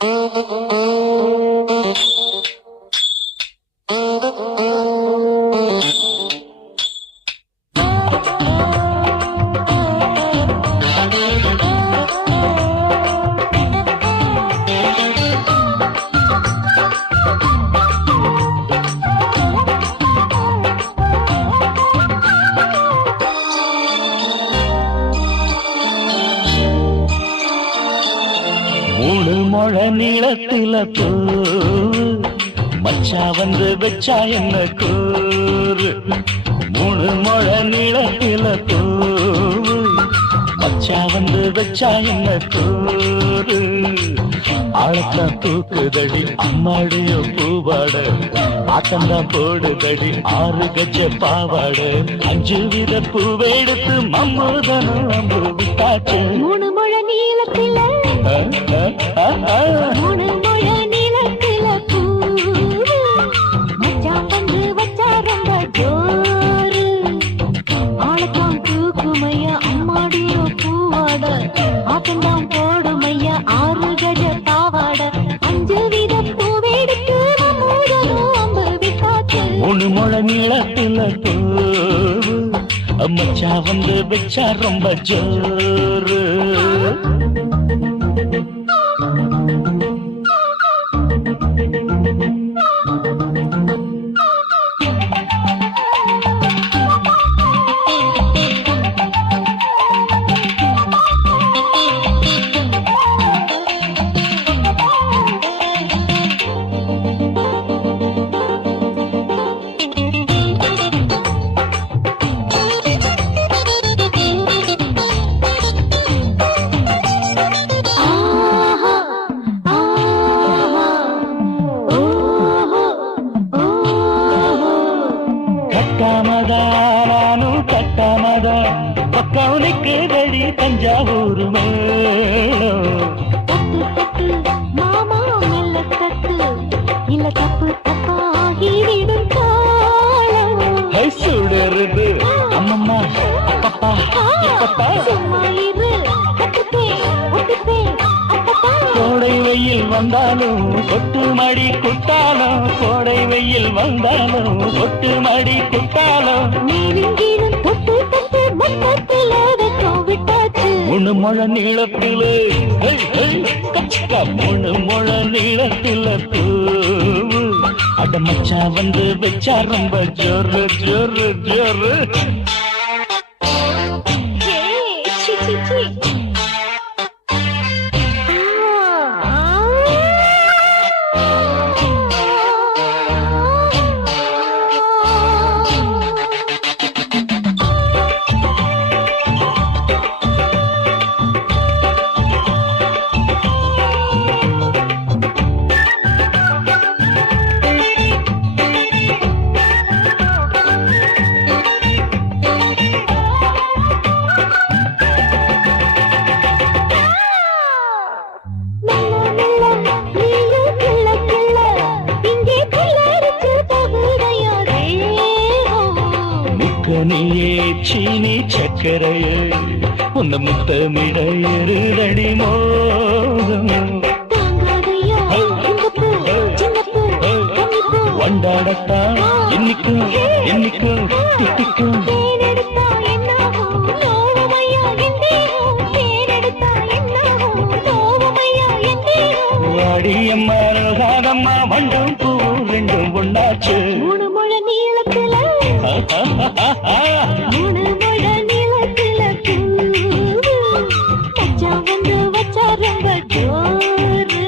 மூணு முழ நீளத்தில பூ மச்சா வந்து வச்சா என்ன கூறு. மூணு முழ நீளத்தில பூ மச்சா வந்து வச்சா என்ன கூறு. ஆழத்தான் தூக்குதடி அம்மாடியோ பூவாட, ஆட்டந்தான் போடுதடி 6 கஜ பாவாட. 5 வித பூவெடுத்து மம்முதனும் அம்பு விட்டாச்சு. மூணு முழ நீளத்தில மூணு முழ நீளத்தில பூ மச்சான் வந்து வச்சா ரொம்ப ஜோரு. ஆளத்தான் தூக்குமையா அம்மாடியோ பூவாட, ஆட்டந்தான் போடுமையா 6 கஜ பாவாட. 5 வித பூவெடுத்து மம்முதனும் அம்பு விட்டாச்சு. மூணு முழ நீளத்தில பூ மச்சா வந்து வச்சா ரொம்ப ஜோரு. கட்டாமதானும் கட்டாமதா பக்கம் நிற்குதடி தஞ்சாவூர் மேளம். தட்டு மாமா மெல்ல தட்டு, இல்ல தப்பு தப்பாகிவிடும் காலம். சுடருது அம்மம்மா அப்பப்பா இப்பப்பா. சும்மா இரு கட்டுப்பேன் ஒட்டுப்பேன் அப்பப்பா. கோடை வெயில் வந்தாலும் கொட்டு மடி குட்டாலும், கோடை வெயில் வந்தாலும் கொட்டு மடி குட்டாலும். மேலும் கீழும் தொட்டு தொட்டு மொத்தத்தில் வெக்கம் விட்டாச்சு. மூணு முழ நீளத்தில மூணு முழ நீளத்தில பூ அட மச்சா வந்து வச்சா ரொம்ப ஜோரு ஜோரு ஜோரு. சி சி சி. நீயே சீனி சக்கரையே உன்ன முத்தமிட எருதடி மோகம். வண்டாடத்தான் என்னைக்கும் என்னைக்கும் திட்டிக்கும். வாடியம்மா ரோகாதம்மா மண்டும் பூ ரெண்டும் ஒண்ணாச்சு. மூணு முழ நீளத்தில மூணு முழ நீளத்தில பூ மச்சா வந்து வச்சா ரொம்ப ஜோரு.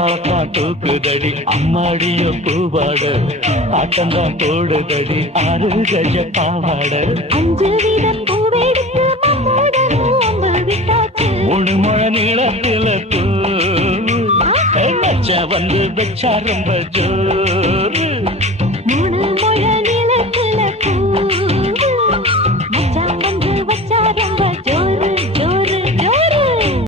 ஆளத்தான் தூக்குதடி அம்மாடியோ பூவாட, ஆட்டந்தான் போடுதடி 6 கஜ பாவாட. 5 வித பூவெடுத்து மம்முதனும் அம்பு விட்டாச்சு. மூணு முழ நீளத்தில பூ மச்சா வந்து வச்சா ரொம்ப ஜோரு.